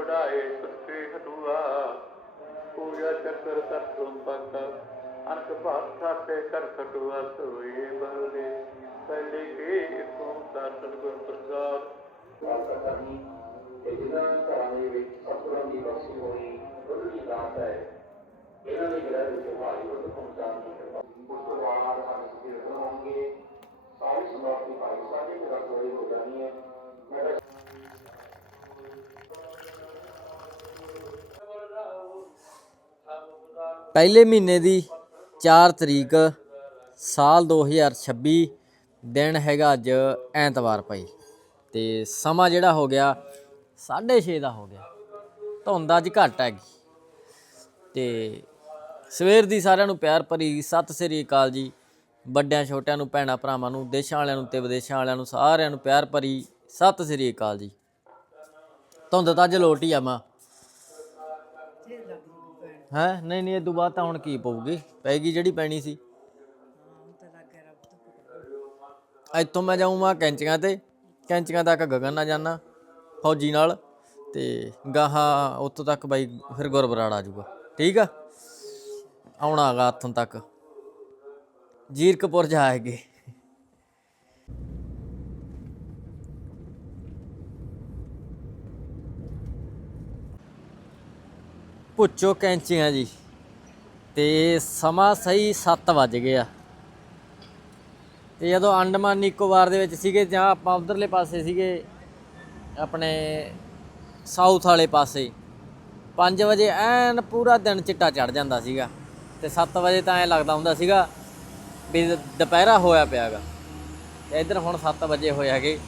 ਉਡਾਏ ਸੁਤੇ ਹਟੂਆ ਪੂਜਾ ਚੱਕਰ ਕਰ ਤੁਮ ਪਤ ਅਨਕ ਭਾਤ ਖਾਤੇ ਕਰ ਖਟੂਆ ਸੋਏ ਬਲਦੇ। ਪਹਿਲੇ ਕੇ ਤੂੰ ਸਾਤਨ ਗੁਰ ਪ੍ਰਸਾਦ। ਪ੍ਰਾਪਤ ਕਰਨੀ ਤੇ ਜਿਨ੍ਹਾਂ ਘਰਾਂ ਦੇ ਵਿੱਚ ਸਤਿਗੁਰਾਂ ਦੀ ਬਖਸ਼ੀ ਹੋਈ ਉਹਦੀ ਦਾਤ ਹੈ। ਇਹਨਾਂ ਦੇ ਗ੍ਰਹਿ ਵਿੱਚ ਭਾਰੀ ਵੱਧ ਪਹੁੰਚਾਉਣ ਦੀ ਕਿਰਪਾ। ਉਸ ਤੋਂ ਬਾਅਦ ਸਾਡੇ ਸਿਰ ਹੋਣਗੇ। ਸਾਰੀ ਸਮਾਪਤੀ ਭਾਈ ਸਾਡੇ ਮੇਰਾ ਕੋਈ ਹੋ ਜਾਣੀ ਹੈ ਮੈਂ ਤਾਂ ਪਹਿਲੇ ਮਹੀਨੇ ਦੀ 4 ਤਰੀਕ ਸਾਲ 2026 ਦਿਨ ਹੈਗਾ ਅੱਜ ਐਤਵਾਰ ਭਾਈ। ਤੇ ਸਮਾਂ ਜਿਹੜਾ ਹੋ ਗਿਆ 6:30 ਦਾ ਹੋ ਗਿਆ। ਧੁੰਦ ਅੱਜ ਘੱਟ ਹੈਗੀ ਤੇ ਸਵੇਰ ਦੀ ਸਾਰਿਆਂ ਨੂੰ ਪਿਆਰ ਭਰੀ ਸਤਿ ਸ੍ਰੀ ਅਕਾਲ ਜੀ। ਵੱਡਿਆਂ, ਛੋਟਿਆਂ ਨੂੰ, ਭੈਣਾਂ, ਭਰਾਵਾਂ ਨੂੰ, ਦੇਸ਼ਾਂ ਵਾਲਿਆਂ ਨੂੰ ਤੇ ਵਿਦੇਸ਼ਾਂ ਵਾਲਿਆਂ ਨੂੰ ਸਾਰਿਆਂ ਨੂੰ ਪਿਆਰ ਭਰੀ ਸਤਿ ਸ੍ਰੀ ਅਕਾਲ ਜੀ। ਧੁੰਦ ਤਾਂ ਅੱਜ ਲੋਟ ਹੀ ਆਵਾਂ ਹੈ? ਨਹੀਂ ਨਹੀਂ, ਇਹ ਤੋਂ ਬਾਅਦ ਤਾਂ ਹੁਣ ਕੀ ਪਊਗੀ? ਪੈਗੀ ਜਿਹੜੀ ਪੈਣੀ ਸੀ। ਇੱਥੋਂ ਮੈਂ ਜਾਊਂਗਾ ਕੈਂਚੀਆਂ ਤੇ। ਕੈਂਚੀਆਂ ਤੱਕ ਗਗਨ ਨਾ ਜਾਣਾ ਫੌਜੀ ਨਾਲ। ਤੇ ਗਾਹਾਂ ਉੱਥੋਂ ਤੱਕ ਬਾਈ ਫਿਰ ਗੁਰਬਰਾੜ ਆ ਜਾਊਗਾ। ਠੀਕ ਆ? ਆਉਣਾ ਹੈਗਾ ਤੱਕ। ਜੀਰਕਪੁਰ ਜਾਏਗੇ। ਪੁੱਛੋ ਕੈਂਚੀਆਂ ਜੀ। ਤੇ ਸਮਾਂ ਸਹੀ 7 ਵੱਜ ਗਏ ਆ। ਤੇ ਜਦੋਂ ਅੰਡਮਾਨ ਨਿਕੋਬਾਰ ਦੇ ਵਿੱਚ ਸੀਗੇ ਜਾਂ ਆਪਾਂ ਉਧਰਲੇ ਪਾਸੇ ਸੀਗੇ, ਆਪਣੇ ਸਾਊਥ ਵਾਲੇ ਪਾਸੇ 5 ਵਜੇ ਐਨ ਪੂਰਾ ਦਿਨ ਚਿੱਟਾ ਚੜ ਜਾਂਦਾ ਸੀਗਾ। ਤੇ 7 ਵਜੇ ਤਾਂ ਐ ਲੱਗਦਾ ਹੁੰਦਾ ਸੀਗਾ ਵੀ ਦੁਪਹਿਰਾ ਹੋਇਆ ਪਿਆਗਾ ਤੇ ਇੱਧਰ ਹੁਣ 7 ਵਜੇ ਹੋਏ ਹੈਗੇ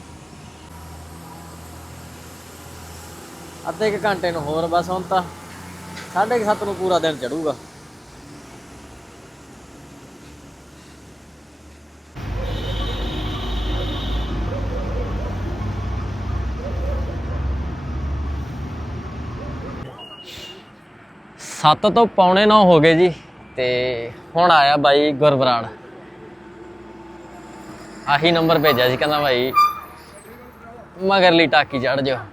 ਅੱਧੇ ਕੁ ਘੰਟੇ ਨੂੰ ਹੋਰ ਬਸ ਹੁਣ ਤਾਂ ਸਾਢੇ ਕੁ ਸੱਤ ਨੂੰ ਪੂਰਾ ਦਿਨ ਚੜੂਗਾ। ਸੱਤ ਤੋਂ ਪੌਣੇ 9 ਹੋ ਗਏ ਜੀ, ਤੇ ਹੁਣ ਆਇਆ ਬਾਈ ਗੁਰਬਰਾੜ ਆਹੀ ਨੰਬਰ ਭੇਜਿਆ ਸੀ, ਕਹਿੰਦਾ ਭਾਈ ਮਗਰਲੀ ਟਾਕੀ ਚੜ ਜਾਓ।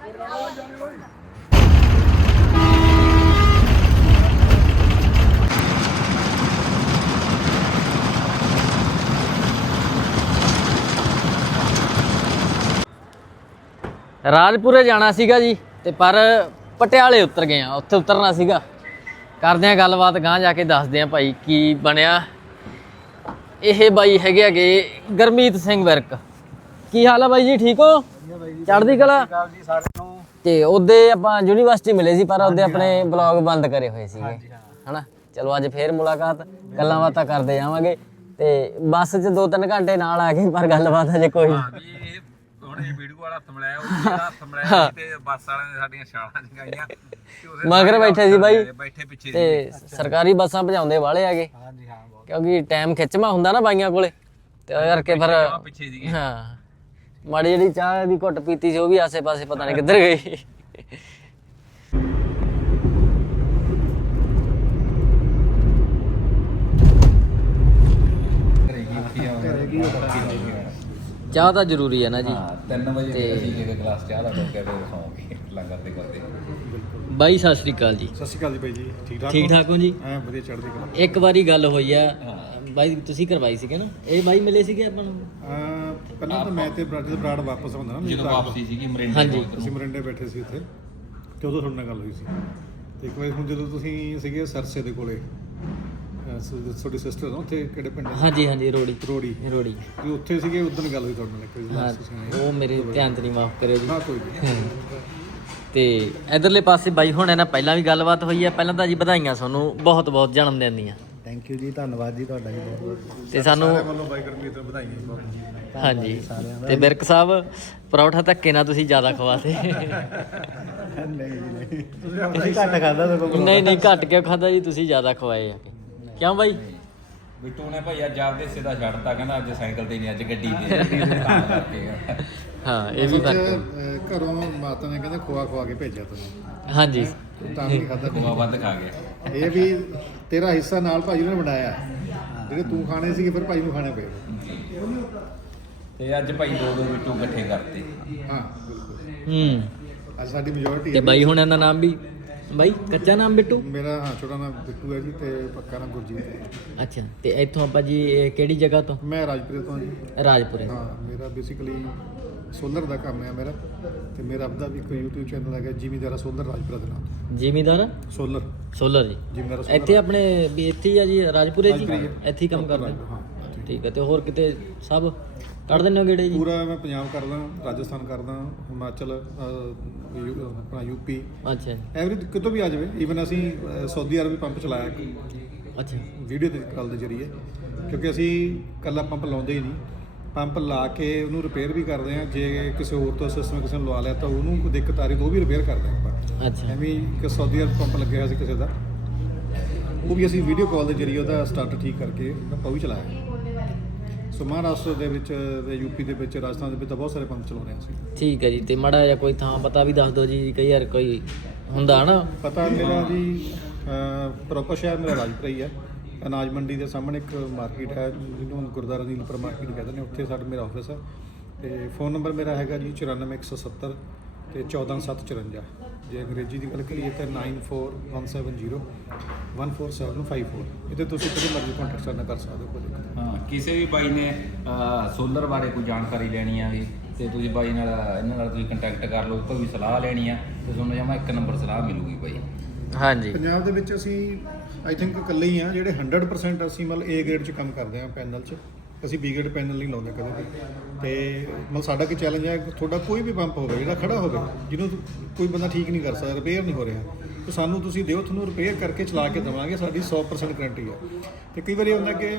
ਰਾਜਪੁਰੇ ਜਾਣਾ ਸੀਗਾ ਜੀ ਤੇ ਪਰ ਪਟਿਆਲੇ ਉਤਰ ਗਏ ਆ ਉੱਥੇ ਉਤਰਨਾ ਸੀਗਾ। ਕਰਦੇ ਆ ਗੱਲਬਾਤ ਗਾਂ ਜਾ ਕੇ ਦੱਸਦੇ ਆ ਭਾਈ ਕੀ ਬਣਿਆ। ਇਹ ਬਾਈ ਹੈਗੇ ਹੈਗੇ ਗਰਮੀਤ ਸਿੰਘ ਵਿਰਕ। ਕੀ ਹਾਲ ਆ ਬਾਈ ਜੀ ਠੀਕ ਹੋ? ਚੜ੍ਹਦੀ ਕਲਾ? ਜੀ ਸਾਰਿਆਂ ਨੂੰ। ਤੇ ਉਹਦੇ ਆਪਾਂ ਯੂਨੀਵਰਸਿਟੀ ਮਿਲੇ ਸੀ ਪਰ ਉਹਦੇ ਆਪਣੇ ਬਲੌਗ ਬੰਦ ਕਰੇ ਹੋਏ ਸੀਗੇ। ਹਨਾ? ਚਲੋ ਅੱਜ ਫੇਰ ਮੁਲਾਕਾਤ ਗੱਲਾਂ ਬਾਤਾਂ ਕਰਦੇ ਜਾਵਾਂਗੇ ਤੇ ਬੱਸ 'ਚ 2-3 ਘੰਟੇ ਨਾਲ ਆ ਗਏ ਪਰ ਗੱਲਬਾਤ ਅਜੇ ਕੋਈ ਇਹ ਹੁਣ ਇਹ ਵੀਡੀਓ ਵਾਲਾ ਹੱਥ ਮਿਲਾਇਆ ਉਹ ਜਿਹੜਾ ਹੱਥ ਮਿਲਾਇਆ ਸੀ ਤੇ ਬੱਸ ਵਾਲਿਆਂ ਨੇ ਸਾਡੀਆਂ ਛਾਲਾਂ ਜਗਾਈਆਂ ਤੇ ਉਹਦੇ ਮਗਰ ਬੈਠੇ ਸੀ ਬਾਈ। ਬੈਠੇ ਪਿੱਛੇ ਸੀ ਤੇ ਸਰਕਾਰੀ ਬੱਸਾਂ ਭਜਾਉਂਦੇ ਵਾਲੇ ਹੈਗੇ। ਹਾਂਜੀ ਹਾਂ ਬਹੁਤ। ਕਿਉਂਕਿ ਟਾਈਮ ਖਿੱਚਮਾ ਹੁੰਦਾ ਨਾ ਬਾਈਆਂ ਕੋਲੇ। ਤੇ ਉਹ ਕਰਕੇ ਫਿਰ ਪਿੱਛੇ ਸੀਗੇ ਹਾਂ। ਮਾੜੀ ਜਿਹੜੀ ਚਾਹ ਦੀ ਘੁੱਟ ਪੀਤੀ ਸੀ ਉਹ ਵੀ ਆਸੇ-ਪਾਸੇ ਪਤਾ ਨਹੀਂ ਕਿੱਧਰ ਗਈ। ਚਾਹ ਤਾਂ ਜ਼ਰੂਰੀ ਹੈ ਨਾ ਜੀ। 3 ਵਜੇ ਅਸੀਂ ਇੱਕ ਗਲਾਸ ਚਾਹ ਦਾ ਕਰਕੇ ਫਿਰ ਸੌਂ ਕੇ ਲੰਗਰ ਤੇ। ਕਰਦੇ ਬਾਈ ਸਤਿ ਸ੍ਰੀ ਅਕਾਲ ਜੀ। ਸਤਿ ਸ਼੍ਰੀ ਅਕਾਲ ਜੀ ਬਾਈ ਜੀ ਠੀਕ ਠਾਕ ਠੀਕ ਠਾਕ ਹੋ ਜੀ? ਐ ਵਧੀਆ ਚੜ੍ਹਦੀ ਕਲਾ। ਇੱਕ ਵਾਰੀ ਗੱਲ ਹੋਈ ਆ। ਬਾਈ ਤੁਸੀਂ ਕਰਵਾਈ ਸੀਗੇ ਨਾ? ਇਹ ਬਾਈ ਮਿਲੇ ਸੀਗੇ ਆਪਾਂ ਨੂੰ? ਅਹ ਪਹਿਲਾਂ ਤਾਂ ਮੈਂ ਤੇ ਬਰਾੜ ਦੇ ਬਰਾੜ ਵਾਪਸ ਆਉਂਦਾ ਨਾ ਮੇਰੇ ਜਦੋਂ। ਵਾਪਸੀ ਸੀਗੀ ਮਰਿੰਡੇ ਹਾਂਜੀ। ਅਸੀਂ ਮਰਿੰਡੇ ਬੈਠੇ ਸੀ ਉੱਥੇ ਤੇ ਉਦੋਂ ਤੁਹਾਡੇ ਨਾਲ ਗੱਲ ਹੋਈ ਸੀ। ਤੇ ਇੱਕ ਵਾਰੀ ਹੁਣ ਜਦੋਂ ਤੁਸੀਂ ਸੀਗੇ ਸਰਸੇ ਦੇ ਕੋਲੇ ਸ- ਤੁਹਾਡੀ ਸਿਸਟਰ ਨਾ ਉੱਥੇ ਕਿਹੜੇ ਪਿੰਡ ਹਾਂਜੀ ਹਾਂਜੀ ਰੋੜੀ। ਰੋੜੀ। ਰੋੜੀ। ਤੇ ਉੱਥੇ ਸੀਗੇ ਉਦੋਂ ਗੱਲ ਹੋਈ ਤੁਹਾਡੇ ਨਾਲ ਇੱਕ ਵਾਰੀ ਹਾਂ last ਤੁਸੀਂ ਆਏ ਉਹ ਮੇਰੇ ਧਿਆਨ ਤੇ ਨਹੀਂ ਮਾਫ ਕਰਿਓ ਜੀ। ਹਾਂ ਕੋਈ ਨਹੀਂ। ਤੇ ਇਧਰਲੇ ਪਾਸੇ ਬਾਈ ਹੁਣਾਂ ਨਾਲ ਪਹਿਲਾਂ ਵੀ ਗੱਲਬਾਤ ਹੋਈ ਹੈ ਪਹਿਲਾਂ ਤਾਂ ਜੀ ਵਧਾਈਆਂ ਤੁਹਾਨੂੰ ਬਹੁਤ ਬਹੁਤ ਜਨਮ ਦਿਨ ਦੀਆਂ। ਥੈਂਕ ਯੂ ਜੀ ਧੰਨਵਾਦ ਜੀ ਤੁਹਾਡਾ ਜੀ ਬਹੁਤ। ਤੇ ਸਾਨੂੰ ਸਾਰੇ ਵੱਲੋਂ ਬਾਈ ਗਰਮੀਤ ਨੂੰ ਵਧਾਈਆਂ ਜੀ ਬਹੁਤ। ਹਾਂਜੀ। ਤੇ ਬਿਰਕ ਸਾਹਿਬ ਪਰੌਠਾ ਧੱਕੇ ਨਾਲ ਤੁਸੀਂ ਜ਼ਿਆਦਾ ਖਵਾਤੇ। ਨਹੀਂ ਜੀ ਨਹੀਂ। ਤੁਸੀਂ ਘੱਟ ਖਾਦਾ ਤਾਂ ਨਹੀਂ ਨਹੀਂ ਘੱਟ ਕੇ ਖਾਦਾ ਜੀ? ਤੁਸੀਂ ਜ਼ਿਆਦਾ ਖਵਾਏ ਆ। ਕਿਉਂ ਬਾਈ? ਬਿੱਟੂ ਨੇ ਭਾਈ ਅੱਜ ਆਪਦੇ ਸਿੱਧਾ ਛੱਡਤਾ ਕਹਿੰਦਾ ਅੱਜ ਸਾਈਕਲ ਤੇ ਨਹੀਂ ਅੱਜ ਗੱਡੀ ਤੇ ਤਾਂ ਕਰਕੇ ਹਾਂ ਇਹ ਵੀ ਫ਼ਰਕ ਹੈ। ਅਹ ਘਰੋਂ ਮਾਤਾ ਨੇ ਕਹਿੰਦਾ ਖਵਾ ਖਵਾ ਕੇ ਭੇਜਿਆ ਤੈਨੂੰ। ਹਾਂਜੀ। ਤਾਂ ਨਹੀਂ ਖਾਦਾ ਗੋਆ ਵੱਧ ਖਾ ਗਿਆ। ਇਹ ਵੀ ਤੇਰਾ ਹਿੱਸਾ ਨਾਲ ਭਾਜੀ ਨੇ ਬਣਾਇਆ। ਜਿਹੜੇ ਤੂੰ ਖਾਣੇ ਸੀਗੇ ਫਿਰ ਭਾਈ ਨੂੰ ਖਾਣੇ ਪਏ। ਤੇ ਅੱਜ ਭਾਈ ਦੋ ਦੋ ਬਿੱਟੂ ਇਕੱਠੇ ਕਰਤੇ। ਹਾਂ ਬਿਲਕੁਲ। ਹੂੰ। ਅੱਜ ਸਾਡੀ ਮੈਜੋਰਿਟੀ ਤੇ ਬਾਈ ਹੁਣਾਂ ਦਾ ਨਾਮ ਵੀ? ਬਾਈ ਕੱਚਾ ਨਾਮ ਬਿੱਟੂ? ਮੇਰਾ ਹਾਂ ਛੋਟਾ ਨਾਮ ਬਿੱਟੂ ਹੈ ਜੀ ਤੇ ਪੱਕਾ ਨਾਮ ਗੁਰਜੀਤ ਹੈ। ਅੱਛਾ ਤੇ ਇੱਥੋਂ ਆਪਾਂ ਜੀ ਇਹ ਕਿਹੜੀ ਜਗ੍ਹਾ ਤੋਂ? ਮੈਂ ਰਾਜਪੁਰੇ ਤੋਂ ਹਾਂ ਜੀ। ਰਾਜਪੁਰੇ। ਹਾਂ ਮੇਰਾ ਬੇਸਿਕਲੀ ਸੋਲਰ ਦਾ ਕੰਮ ਹੈ ਮੇਰਾ ਤੇ ਮੇਰਾ ਆਪਦਾ ਵੀ ਕੋਈ YouTube ਚੈਨਲ ਹੈਗਾ ਜ਼ਿਮੀਦਾਰਾ ਸੋਲਰ ਰਾਜਪੁਰਾ ਦੇ ਨਾਮ ਜ਼ਿਮੀਦਾਰ? ਸੋਲਰ। ਸੋਲਰ ਜੀ। ਜ਼ਿਮੀਦਾਰਾ ਸੋਲਰ। ਇੱਥੇ ਆਪਣੇ ਵੀ ਇੱਥੇ ਹੀ ਆ ਜੀ ਰਾਜਪੁਰੇ ਜੀ? ਰਾਜਪੁਰੇ ਹੀ ਆ। ਇੱਥੇ ਹੀ ਕੰਮ ਕਰਦੇ। ਹਾਂ। ਠੀਕ ਹੈ ਤੇ ਹੋਰ ਕਿਤੇ ਸਭ? ਕੱਢ ਦਿੰਦੇ ਹੋ ਗੇੜੇ ਜੀ? ਪੂਰਾ ਮੈਂ ਪੰਜਾਬ ਕਰਦਾ ਰਾਜਸਥਾਨ ਕਰਦਾ ਹਿਮਾਚਲ ਅਹ, ਯੂ- ਆਪਣਾ ਯੂਪੀ ਅੱਛਾ ਐਵਰੀ ਕਿਤੋਂ ਵੀ ਆ ਜਾਵੇ ਈਵਨ ਅਸੀਂ ਅਹ, ਸਾਊਦੀ ਅਰਬ ਵੀ ਪੰਪ ਚਲਾਇਆ। ਅੱਛਾ। ਵੀਡੀਓ ਦੇ ਕਾਲ ਦੇ ਜ਼ਰੀਏ। ਕਿਉਂਕਿ ਅਸੀਂ ਕੱਲਾ ਪੰਪ ਲਾਉਂਦੇ ਹੀ ਨਹੀਂ। ਪੰਪ ਲਾ ਕੇ ਉਹਨੂੰ ਰਿਪੇਅਰ ਵੀ ਕਰਦੇ ਹਾਂ। ਜੇ ਕਿਸੇ ਹੋਰ ਤੋਂ ਸਿਸਟਮ ਕਿਸੇ ਨੂੰ ਲਵਾ ਲਿਆ ਤਾਂ ਉਹਨੂੰ ਕੋਈ ਦਿੱਕਤ ਆ ਰਹੀ ਤਾਂ ਉਹ ਵੀ ਰਿਪੇਅਰ ਕਰਦੇ ਹਾਂ ਆਪਾਂ। ਅੱਛਾ। ਐਵੇਂ ਹੀ ਇੱਕ ਸਾਊਦੀ ਅਰਬ ਪੰਪ ਲੱਗਿਆ ਹੋਇਆ ਸੀ ਕਿਸੇ ਦਾ। ਉਹ ਵੀ ਅਸੀਂ ਵੀਡੀਓ ਕਾਲ ਦੇ ਜ਼ਰੀਏ ਉਹਦਾ ਸਟਾਰਟ ਠੀਕ ਕਰਕੇ ਆਪਾਂ ਉਹ ਵੀ ਚਲਾਇਆ। ਸੋ ਮਹਾਰਾਸ਼ਟਰ ਦੇ ਵਿੱਚ ਤੇ ਯੂਪੀ ਦੇ ਵਿੱਚ ਰਾਜਸਥਾਨ ਦੇ ਵਿੱਚ ਤਾਂ ਬਹੁਤ ਸਾਰੇ ਪੰਪ ਚਲਾਉਂਦੇ ਹਾਂ ਅਸੀਂ ਠੀਕ ਹੈ ਜੀ ਤੇ ਮਾੜਾ ਜਿਹਾ ਕੋਈ ਥਾਂ ਪਤਾ ਵੀ ਦੱਸ ਦਿਓ ਜੀ ਕਈ ਵਾਰ ਕੋਈ ਹੁੰਦਾ ਨਾ। ਪਤਾ ਮੇਰਾ ਜੀ ਪ੍ਰੋਪਰ ਸ਼ਹਿਰ ਮੇਰਾ ਰਾਜਪੁਰਾ ਹੀ। ਹੈ ਅਨਾਜ ਮੰਡੀ ਦੇ ਸਾਹਮਣੇ ਇੱਕ ਮਾਰਕੀਟ ਹੈ ਜਿਹਨੂੰ ਗੁਰਦਾਰਾ ਨੀਲਪੁਰ ਮਾਰਕੀਟ ਕਹਿੰਦੇ ਨੇ ਉੱਥੇ ਸਾਡਾ ਮੇਰਾ ਆਫਿਸ ਹੈ। ਤੇ ਫੋਨ ਨੰਬਰ ਮੇਰਾ ਹੈਗਾ ਜੀ 94170 ਤੇ 14754 ਜੇ ਅੰਗਰੇਜ਼ੀ ਦੀ ਗੱਲ ਕਰੀਏ ਤਾਂ 94170 14754 ਇਹਦੇ ਤੁਸੀਂ ਕਦੇ ਮਰਜ਼ੀ ਕੰਟੈਕਟ ਕਰਨਾ ਕਰ ਸਕਦੇ ਹੋ ਕੋਈ ਦਿੱਕਤ। ਹਾਂ ਕਿਸੇ ਵੀ ਬਾਈ ਨੇ ਸੋਲਰ ਬਾਰੇ ਕੋਈ ਜਾਣਕਾਰੀ ਲੈਣੀ ਆ ਵੀ ਤੇ ਤੁਸੀਂ ਬਾਈ ਨਾਲ ਇਹਨਾਂ ਨਾਲ ਤੁਸੀਂ ਕੰਟੈਕਟ ਕਰ ਲਓ ਕੋਈ ਵੀ ਸਲਾਹ ਲੈਣੀ ਆ ਤੇ ਤੁਹਾਨੂੰ ਜਮਾ ਇੱਕ ਨੰਬਰ ਸਲਾਹ ਮਿਲੂਗੀ ਬਾਈ। ਹਾਂਜੀ। ਪੰਜਾਬ ਦੇ ਵਿੱਚ ਅਸੀਂ ਆਈ ਥਿੰਕ ਇਕੱਲੇ ਹੀ ਆ ਜਿਹੜੇ 100% ਅਸੀਂ ਮਤਲਬ A ਗ੍ਰੇਡ 'ਚ ਕੰਮ ਕਰਦੇ ਆ ਪੈਨਲ 'ਚ। ਅਸੀਂ B ਗ੍ਰੇਡ ਪੈਨਲ ਨਹੀਂ ਲਾਉਂਦੇ ਕਦੇ ਵੀ। ਤੇ ਮਤਲਬ ਸਾਡਾ ਕੀ ਚੈਲੰਜ ਹੈ ਕਿ ਤੁਹਾਡਾ ਕੋਈ ਵੀ ਪੰਪ ਹੋਵੇ ਜਿਹੜਾ ਖੜਾ ਹੋਵੇ ਜਿਹਨੂੰ ਕੋਈ ਬੰਦਾ ਠੀਕ ਨਹੀਂ ਕਰ ਸਕਦਾ ਰਿਪੇਅਰ ਨਹੀਂ ਹੋ ਰਿਹਾ ਤੇ ਸਾਨੂੰ ਤੁਸੀਂ ਦਿਓ ਤੁਹਾਨੂੰ ਰਿਪੇਅਰ ਕਰਕੇ ਚਲਾ ਕੇ ਦੇਵਾਂਗੇ ਸਾਡੀ 100% ਗਾਰੰਟੀ ਹੈ ਤੇ ਕਈ ਵਾਰੀ ਹੁੰਦਾ ਕਿ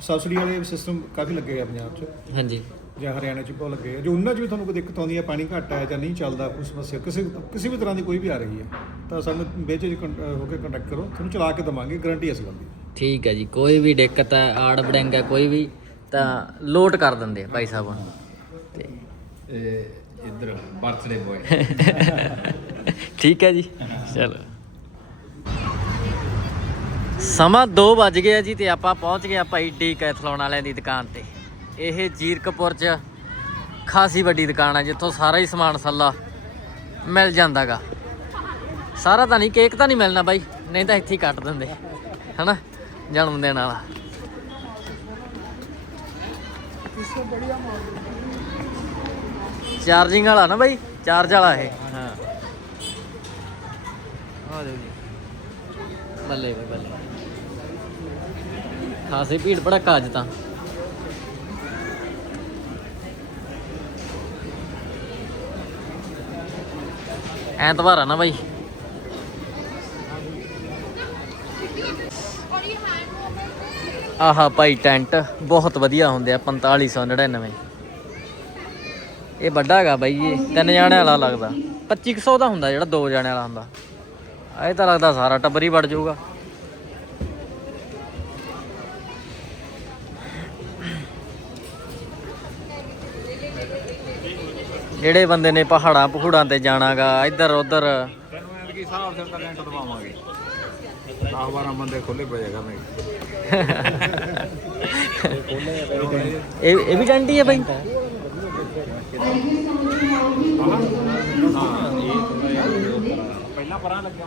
ਸਬਸਿਡੀ ਵਾਲੇ ਸਿਸਟਮ ਕਾਫੀ ਲੱਗੇ ਆ ਪੰਜਾਬ 'ਚ। ਹਾਂਜੀ। ਜਾਂ ਹਰਿਆਣਾ 'ਚ ਬਹੁਤ ਲੱਗੇ ਆ। ਜੋ ਉਹਨਾਂ 'ਚ ਵੀ ਤੁਹਾਨੂੰ ਕੋਈ ਦਿੱਕਤ ਆਉਂਦੀ ਹੈ ਪਾਣੀ ਘੱਟ ਹੈ ਜਾਂ ਨਹੀਂ ਚੱਲਦਾ ਕੋਈ ਸਮੱਸਿਆ ਕਿਸੇ ਕਿਸੇ ਵੀ ਤਰ੍ਹਾਂ ਦੀ ਕੋਈ ਵੀ ਆ ਰਹੀ ਹੈ ਤਾਂ ਸਾਨੂੰ ਕੰਟ- ਹੋ ਕੇ ਕੰਟੈਕਟ ਕਰੋ ਤੁਹਾਨੂੰ ਚਲਾ ਕੇ ਦੇਵਾਂਗੇ ਗਾਰੰਟੀ ਇਸ ਗੱਲ ਦੀ। ਠੀਕ ਹੈ ਜੀ ਕੋਈ ਵੀ ਦਿੱਕਤ ਹੈ ਆੜ ਬੜੰਗ ਹੈ ਕੋਈ ਵੀ ਤਾਂ ਲੋਟ ਕਰ ਦਿੰਦੇ ਆ ਭਾਈ ਸਾਹਿਬ। ਤੇ ਇਹ ਇੱਧਰ ਬਰਥਡੇ ਬੋਏ ਠੀਕ ਹੈ ਜੀ। ਚਲੋ। ਸਮਾਂ 2 ਵੱਜ ਗਿਆ ਜੀ ਤੇ ਆਪਾਂ ਪਹੁੰਚ ਗਏ ਭਾਈ ਡੀ ਕੈਥਲੋਨ ਵਾਲਿਆਂ ਦੀ ਦੁਕਾਨ ਤੇ। ਇਹ ਜੀਰਕਪੁਰ ਚ ਖਾਸੀ ਵੱਡੀ ਦੁਕਾਨ ਹੈ ਜਿੱਥੋਂ ਸਾਰਾ ਹੀ ਸਮਾਨ ਸੱਲਾ ਮਿਲ ਜਾਂਦਾਗਾ। ਸਾਰਾ ਤਾਂ ਨਹੀਂ ਕੇਕ ਤਾਂ ਨਹੀਂ ਮਿਲਣਾ ਬਾਈ ਨਹੀਂ ਤਾਂ ਇੱਥੇ ਹੀ ਕੱਟ ਦਿੰਦੇ ਹਨਾ? ਜਨਮ ਦਿਨ ਵਾਲਾ। ਚਾਰਜਿੰਗ ਵਾਲਾ ਨਾ ਬਾਈ? ਚਾਰਜ ਵਾਲਾ ਇਹ। ਹਾਂ। ਆ ਦੇਖੋ ਜੀ। ਬੱਲੇ ਬਈ, ਬੱਲੇ। ਖਾਸੀ ਭੀੜ ਭੜੱਕਾ ਅੱਜ ਤਾਂ। ਐਤਵਾਰ ਆ ਨਾ ਬਾਈ। ਆਹਾ ਭਾਈ ਟੈਂਟ ਬਹੁਤ ਵਧੀਆ ਹੁੰਦੇ ਆ 4599 ਇਹ ਵੱਡਾ ਹੈਗਾ ਬਾਈ ਇਹ ਤਿੰਨ ਜਾਣੇ ਵਾਲਾ ਲੱਗਦਾ। 2500 ਦਾ ਹੁੰਦਾ ਜਿਹੜਾ ਦੋ ਜਾਣੇ ਵਾਲਾ ਹੁੰਦਾ। ਇਹ ਤਾਂ ਲੱਗਦਾ ਸਾਰਾ ਟੱਬਰ ਹੀ ਵੜ ਜਾਊਗਾ। ਜਿਹੜੇ ਬੰਦੇ ਨੇ ਪਹਾੜਾਂ ਪਹੂੜਾਂ ਤੇ ਜਾਣਾਗਾ ਇੱਧਰ ਉੱਧਰ ਤੈਨੂੰ ਐਂ ਹਿਸਾਬ ਸਿਰ ਤਾਂ ਲੈਂਟ ਦਵਾਵਾਂਗੇ। 10 12 ਬੰਦੇ ਖੁੱਲੇ ਪਏ ਜਗਾ ਮੈਂ ਇਹ ਇਹ ਵੀ ਟੈਂਟ ਹੀ ਹੈ ਬਾਈ ਪਹਿਲਾਂ ਪਰਾਂ ਲੱਗਿਆ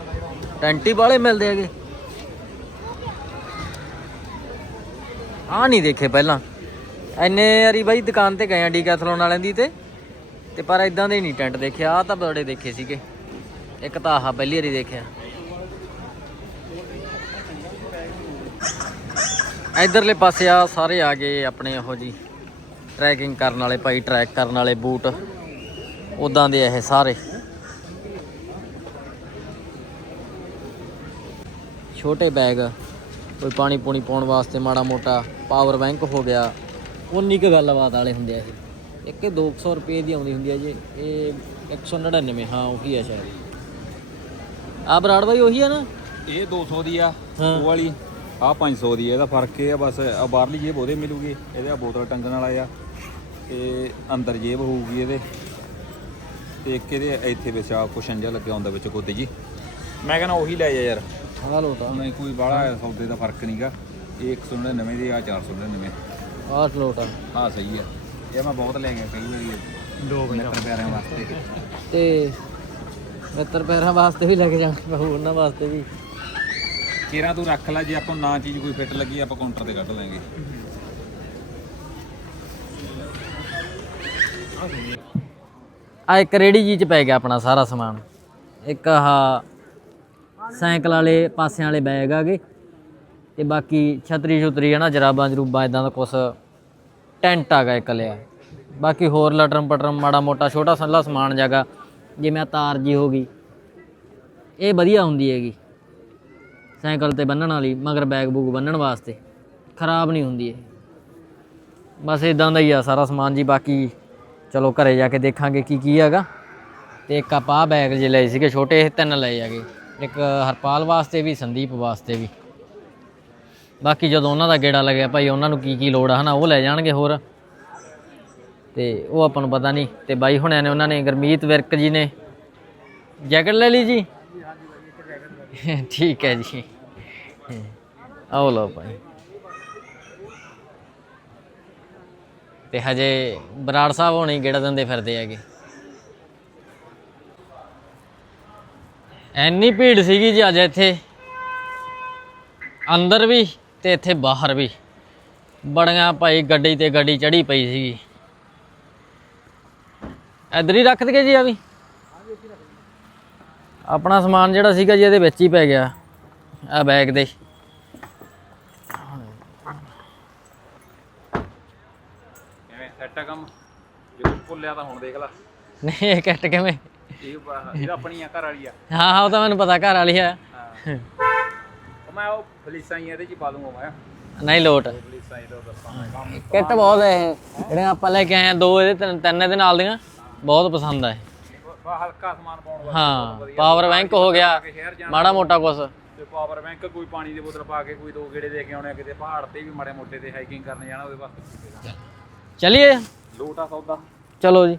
ਟੈਂਟੀ ਵਾਲੇ ਮਿਲਦੇ ਹੈਗੇ। ਆ ਨਹੀਂ ਦੇਖੇ ਪਹਿਲਾਂ। ਐਨੇ ਵਾਰੀ ਬਾਈ ਦੁਕਾਨ ਤੇ ਗਏ ਆ ਡੀਕੈਥਲੋਨ ਵਾਲਿਆਂ ਦੀ ਤੇ। ਤੇ ਪਰ ਇਦਾਂ ਦੇ ਨਹੀਂ ਟੈਂਟ ਦੇਖਿਆ ਆ ਤਾਂ ਬੜੇ ਦੇਖੇ ਸੀਗੇ। ਇੱਕ ਤਾਂ ਆਹ ਪਹਿਲੀ ਵਾਰੀ ਦੇਖਿਆ। ਇਧਰਲੇ ਪਾਸੇ ਆ ਸਾਰੇ ਆ ਗਏ ਆਪਣੇ ਉਹੋ ਜੀ ਟਰੈਕਿੰਗ ਕਰਨ ਵਾਲੇ ਭਾਈ ਟਰੈਕ ਕਰਨ ਵਾਲੇ ਬੂਟ। ਉਦਾਂ ਦੇ ਇਹ ਸਾਰੇ। ਛੋਟੇ ਬੈਗ ਕੋਈ ਪਾਣੀ ਪੂਣੀ ਪਾਉਣ ਵਾਸਤੇ ਮਾੜਾ ਮੋਟਾ ਪਾਵਰ ਬੈਂਕ ਹੋ ਗਿਆ। ਉਨੀ ਕੁ ਗੱਲਬਾਤ ਵਾਲੇ ਹੁੰਦੇ ਆ ਇਹ। ਇੱਕ ਇਹ 200 ਰੁਪਏ ਦੀ ਆਉਂਦੀ ਹੁੰਦੀ ਹੈ ਜੀ ਇਹ 199 ਹਾਂ ਉਹੀ ਹੈ ਸ਼ਾਇਦ। ਆ ਬਰਾੜ ਬਾਈ ਉਹੀ ਹੈ ਨਾ? ਇਹ 200 ਦੀ ਆ। ਉਹ ਵਾਲੀ। ਆ 500 ਦੀ ਇਹਦਾ ਫ਼ਰਕ ਇਹ ਆ ਬਸ ਆ ਬਾਹਰਲੀ ਜੇਬ ਉਹਦੇ ਮਿਲੂਗੀ ਇਹਦੇ ਆ ਬੋਤਲ ਟੰਗਣ ਵਾਲਾ ਆ ਤੇ ਅੰਦਰ ਜੇਬ ਹੋਊਗੀ ਇਹਦੇ ਤੇ ਇੱਕ ਇਹਦੇ ਇੱਥੇ ਵਿੱਚ ਆ ਕੁਸ਼ਨ ਜਿਹਾ ਲੱਗਿਆ ਹੁੰਦਾ ਵਿੱਚ ਗੋਦੇ ਜੀ। ਮੈਂ ਕਹਿੰਦਾ ਉਹੀ ਲੈ ਜਾ ਯਾਰ। ਆਹ ਲੋਟਾ ਨਹੀਂ ਕੋਈ ਬਾਹਲਾ ਸੌਦੇ ਦਾ ਫ਼ਰਕ ਨਹੀਂਗਾ ਇਹ 199 ਦੀ ਆ 499 ਆਹ ਲੋਟਾ ਹਾਂ ਸਹੀ ਆ। ਇਹ ਮੈਂ ਬਹੁਤ ਲੈ ਗਿਆ ਕਈ ਵਾਰੀ। ਦੋ ਪਿਆਰਿਆਂ ਵਾਸਤੇ। ਤੇ ਮਿੱਤਰ ਪੈਰਾਂ ਵਾਸਤੇ ਵੀ ਲੈ ਕੇ ਜਾਣਾ ਪਊ ਉਹਨਾਂ ਵਾਸਤੇ ਵੀ। ਕੇਰਾ ਤੂੰ ਰੱਖ ਲੈ, ਜੇ ਆਪਾਂ ਨਾ ਚੀਜ਼ ਕੋਈ ਫਿੱਟ ਲੱਗੀ, ਆਪਾਂ ਕਾਊਂਟਰ ਤੇ ਕੱਢ ਲਾਂਗੇ। ਆ ਇੱਕ ਰੇੜੀ ਜੀ ਚ ਪੈ ਗਿਆ ਆਪਣਾ ਸਾਰਾ ਸਮਾਨ। ਇੱਕ ਆਹ ਸਾਈਕਲ ਵਾਲੇ ਪਾਸਿਆਂ ਵਾਲੇ ਬੈਗ ਆਗੇ ਤੇ ਬਾਕੀ ਛਤਰੀ ਛੁਤਰੀ ਹੈ ਨਾ, ਜਰਾਬਾਂ ਜਰੂਬਾਂ ਇਦਾਂ ਦਾ ਕੁਛ ਟੈਂਟ ਆ ਗਿਆ ਇੱਕ ਲਿਆ। ਬਾਕੀ ਹੋਰ ਲਟਰਮ ਪਟਰਮ, ਮਾੜਾ ਮੋਟਾ ਛੋਟਾ ਸੰਲਾ ਸਮਾਨ ਜਾਗਾ। ਜਿਵੇਂ ਆਹ ਤਾਰ ਜੀ ਹੋ ਗਈ, ਇਹ ਵਧੀਆ ਹੁੰਦੀ ਹੈਗੀ। ਸਾਈਕਲ ਤੇ ਬੰਨਣ ਵਾਲੀ, ਮਗਰ ਬੈਗ ਬੂਗ ਬੰਨਣ ਵਾਸਤੇ। ਖਰਾਬ ਨਹੀਂ ਹੁੰਦੀ ਇਹ। ਬਸ ਇਦਾਂ ਦਾ ਹੀ ਆ ਸਾਰਾ ਸਮਾਨ ਜੀ, ਬਾਕੀ ਚਲੋ ਘਰੇ ਜਾ ਕੇ ਦੇਖਾਂਗੇ ਕੀ ਕੀ ਹੈਗਾ। ਤੇ ਇੱਕ ਆਪਾਂ ਆਹ ਬੈਗ ਜੇ ਲਏ ਸੀਗੇ ਛੋਟੇ ਤਿੰਨ ਲਏ ਹੈਗੇ। ਇੱਕ ਹਰਪਾਲ ਵਾਸਤੇ ਵੀ, ਸੰਦੀਪ ਵਾਸਤੇ ਵੀ। ਬਾਕੀ ਜਦੋਂ ਉਹਨਾਂ ਦਾ ਗੇੜਾ ਲੱਗਿਆ, ਭਾਈ ਉਹਨਾਂ ਨੂੰ ਕੀ ਕੀ ਲੋੜ ਆ, ਹਨਾ? ਉਹ ਲੈ ਜਾਣਗੇ ਹੋਰ। ਤੇ ਉਹ ਆਪਾਂ ਨੂੰ ਪਤਾ ਨਹੀਂ। ਤੇ ਬਾਈ ਹੁਣਿਆਂ ਨੇ, ਉਹਨਾਂ ਨੇ ਗਰਮੀਤ ਵਿਰਕ ਜੀ ਨੇ ਜੈਕਟ ਲੈ ਲਈ ਜੀ? ਠੀਕ ਹੈ ਜੀ। ਆਓ ਲਓ ਭਾਈ ਤੇ ਹਜੇ ਬਰਾੜ ਸਾਹਿਬ ਹੋਣੀ ਕਿਹੜਾ ਦਿੰਦੇ ਫਿਰਦੇ ਹੈਗੇ? ਐਨੀ ਭੀੜ ਸੀਗੀ ਜੀ ਅੱਜ ਇੱਥੇ। ਅੰਦਰ ਵੀ ਤੇ ਇੱਥੇ ਬਾਹਰ ਵੀ। ਬੜੀਆਂ ਭਾਈ ਗੱਡੀ ਤੇ ਗੱਡੀ ਚੜੀ ਪਈ ਸੀਗੀ। ਇੱਧਰ ਹੀ ਰੱਖ ਦਈਏ ਜੀ ਆ ਵੀ। ਆਪਣਾ ਸਮਾਨ ਜਿਹੜਾ ਸੀਗਾ ਜੀ ਇਹਦੇ ਵਿੱਚ ਹੀ ਪੈ ਗਿਆ। ਆ ਬੈਗ ਦੇ। ਐਵੇਂ ਸੈੱਟ ਆ ਕੰਮ? ਜੇ ਕੁਝ ਭੁੱਲਿਆ ਤਾਂ ਹੁਣ ਦੇਖ ਲੈ। ਨਹੀਂ ਇਹ ਕੱਟ ਕਿਵੇਂ? ਇਹ ਬਾ- ਇਹਦਾ ਆਪਣੀ ਆ ਘਰ ਵਾਲੀ ਆ। ਹਾਂ ਹਾਂ ਉਹ ਤਾਂ ਮੈਨੂੰ ਪਤਾ ਘਰ ਵਾਲੀ ਆ। ਹਾਂ। ਉਹ ਮੈਂ ਉਹ ਫਲੀਸਾਂ ਹੀ ਇਹਦੇ ਚ ਹੀ ਪਾ ਦੂੰਗਾ ਮੈਂ। ਨਹੀਂ ਲੋਟ। ਫਲੀਸਾਂ ਇਹਦਾ ਦੱਸਾਂ ਮੈਂ ਕੰਮ ਕਿੱਟ ਬਹੁਤ ਹੈ ਇਹ। ਜਿਹੜੇ ਆਪਾਂ ਲੈ ਕੇ ਆਏ ਆ ਦੋ ਇਹਦੇ ਤਿੰਨ ਤਿੰਨ ਇਹਦੇ ਨਾਲ ਦੀਆਂ ਬਹੁਤ ਪਸੰਦ ਆ ਇਹ। ਬਾ ਹਲਕਾ ਸਮਾਨ ਪਾਉਣ ਵਾਸਤੇ ਹਾਂ ਪਾਵਰ ਬੈਂਕ ਹੋ ਗਿਆ ਮਾੜਾ ਮੋਟਾ ਕੁਛ। ਤੇ ਪਾਵਰ ਬੈਂਕ ਕੋਈ ਪਾਣੀ ਦੀ ਬੋਤਲ ਪਾ ਕੇ ਕੋਈ ਦੋ ਗੇੜੇ ਦੇ ਕੇ ਆਉਣੇ ਆ ਕਿਤੇ ਪਹਾੜ ਤੇ ਵੀ ਮਾੜੇ ਮੋਟੇ ਤੇ ਹਾਈਕਿੰਗ ਕਰਨ ਜਾਣਾ ਉਹਦੇ ਵਾਸਤੇ ਚਲਿਏ? ਲੋਟਾ ਸੌਦਾ। ਚਲੋ ਜੀ।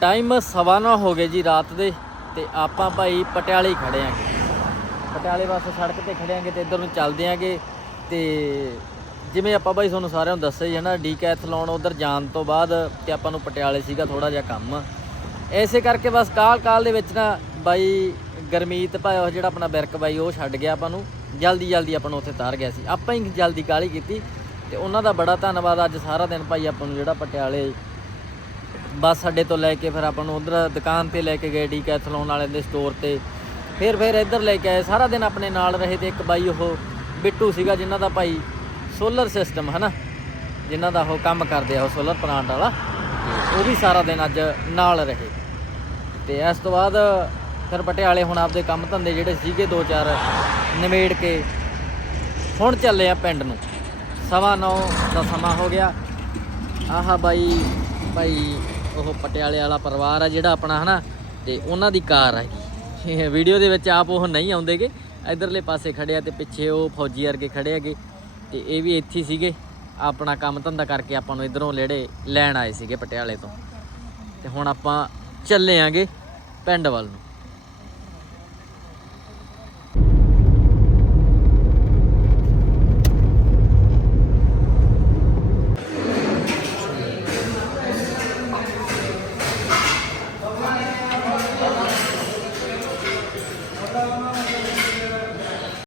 ਟਾਈਮ ਸਵਾ ਨੌ ਹੋ ਗਏ ਜੀ ਰਾਤ ਦੇ ਤੇ ਆਪਾਂ ਭਾਈ ਪਟਿਆਲੇ ਖੜੇ ਆਂਗੇ। ਪਟਿਆਲੇ ਪਾਸੇ ਸੜਕ ਤੇ ਖੜੇ ਆਂਗੇ ਤੇ ਇੱਧਰ ਨੂੰ ਚੱਲਦੇ ਆਂਗੇ ਤੇ ਜਿਵੇਂ ਆਪਾਂ ਬਾਈ ਤੁਹਾਨੂੰ ਸਾਰਿਆਂ ਨੂੰ ਦੱਸਿਆ ਹੀ ਹੈ ਨਾ, ਡੀਕੈਥਲੌਨ ਉਧਰ ਜਾਣ ਤੋਂ ਬਾਅਦ ਤੇ ਆਪਾਂ ਨੂੰ ਪਟਿਆਲੇ ਸੀਗਾ ਥੋੜਾ ਜਿਹਾ ਕੰਮ। ਐਸੇ ਕਰਕੇ ਬਸ ਕਾਲ ਕਾਲ ਦੇ ਵਿੱਚ ਨਾ ਬਾਈ ਗਰਮੀਤ ਭਾਈ ਉਹ ਜਿਹੜਾ ਆਪਣਾ ਬਿਰਕ ਬਾਈ, ਉਹ ਛੱਡ ਗਿਆ ਆਪਾਂ ਨੂੰ। ਜਲਦੀ ਜਲਦੀ ਆਪਾਂ ਨੂੰ ਉੱਥੇ ਤਾਰ ਗਿਆ ਸੀ। ਆਪਾਂ ਹੀ ਜਲਦੀ ਕਾਲੀ ਕੀਤੀ ਤੇ ਉਹਨਾਂ ਦਾ ਬੜਾ ਧੰਨਵਾਦ ਅੱਜ ਸਾਰਾ ਦਿਨ ਭਾਈ ਆਪਾਂ ਨੂੰ ਜਿਹੜਾ ਪਟਿਆਲੇ ਬੱਸ ਅੱਡੇ ਤੋਂ ਲੈ ਕੇ ਫਿਰ ਆਪਾਂ ਨੂੰ ਉਧਰ ਦੁਕਾਨ ਤੇ ਲੈ ਕੇ ਗਏ ਡੀਕੈਥਲੌਨ ਵਾਲੇ ਦੇ ਸਟੋਰ ਤੇ। ਫਿਰ ਫਿਰ ਇੱਧਰ ਲੈ ਕੇ ਆਏ। ਸਾਰਾ ਦਿਨ ਆਪਣੇ ਨਾਲ ਰਹੇ ਤੇ ਇੱਕ ਬਾਈ ਉਹ ਬਿੱਟੂ ਸੀਗਾ ਜਿਨ੍ਹਾਂ ਦਾ ਭਾਈ ਸੋਲਰ ਸਿਸਟਮ ਹਨਾ ਜਿਨ੍ਹਾਂ ਦਾ ਉਹ ਕੰਮ ਕਰਦੇ ਆ, ਉਹ ਸੋਲਰ ਪਲਾਂਟ ਵਾਲਾ। ਉਹ ਵੀ ਸਾਰਾ ਦਿਨ ਅੱਜ ਨਾਲ ਰਹੇ। ਤੇ ਇਸ ਤੋਂ ਬਾਅਦ ਫਿਰ ਪਟਿਆਲੇ ਹੁਣ ਆਪਦੇ ਕੰਮ ਧੰਦੇ ਜਿਹੜੇ ਸੀਗੇ ਦੋ ਚਾਰ ਨਿਮੇੜ ਕੇ ਹੁਣ ਚੱਲੇ ਆ ਪਿੰਡ ਨੂੰ। ਸਵਾ ਨੌ ਦਾ ਸਮਾਂ ਹੋ ਗਿਆ। ਆਹ ਬਾਈ, ਭਾਈ, ਉਹ ਪਟਿਆਲੇ ਵਾਲਾ ਪਰਿਵਾਰ ਆ ਜਿਹੜਾ ਆਪਣਾ ਹਨਾ ਤੇ ਉਹਨਾਂ ਦੀ ਕਾਰ ਹੈਗੀ ਵੀਡੀਓ ਦੇ ਵਿੱਚ ਆਪ ਉਹ ਨਹੀਂ ਆਉਂਦੇਗੇ। ਇਧਰਲੇ ਪਾਸੇ ਖੜੇ ਆ ਤੇ ਪਿੱਛੇ ਉਹ ਫੌਜੀ ਵਰਗੇ ਖੜੇ ਹੈਗੇ। ਤੇ ਇਹ ਵੀ ਇੱਥੇ ਸੀਗੇ। ਆਪਣਾ ਕੰਮ ਧੰਦਾ ਕਰਕੇ ਆਪਾਂ ਨੂੰ ਇਧਰੋਂ ਲੇੜੇ ਲੈਣ ਆਏ ਸੀਗੇ ਪਟਿਆਲੇ ਤੋਂ। ਤੇ ਹੁਣ ਆਪਾਂ ਚੱਲੇ ਆਂਗੇ ਪਿੰਡ ਵੱਲ ਨੂੰ।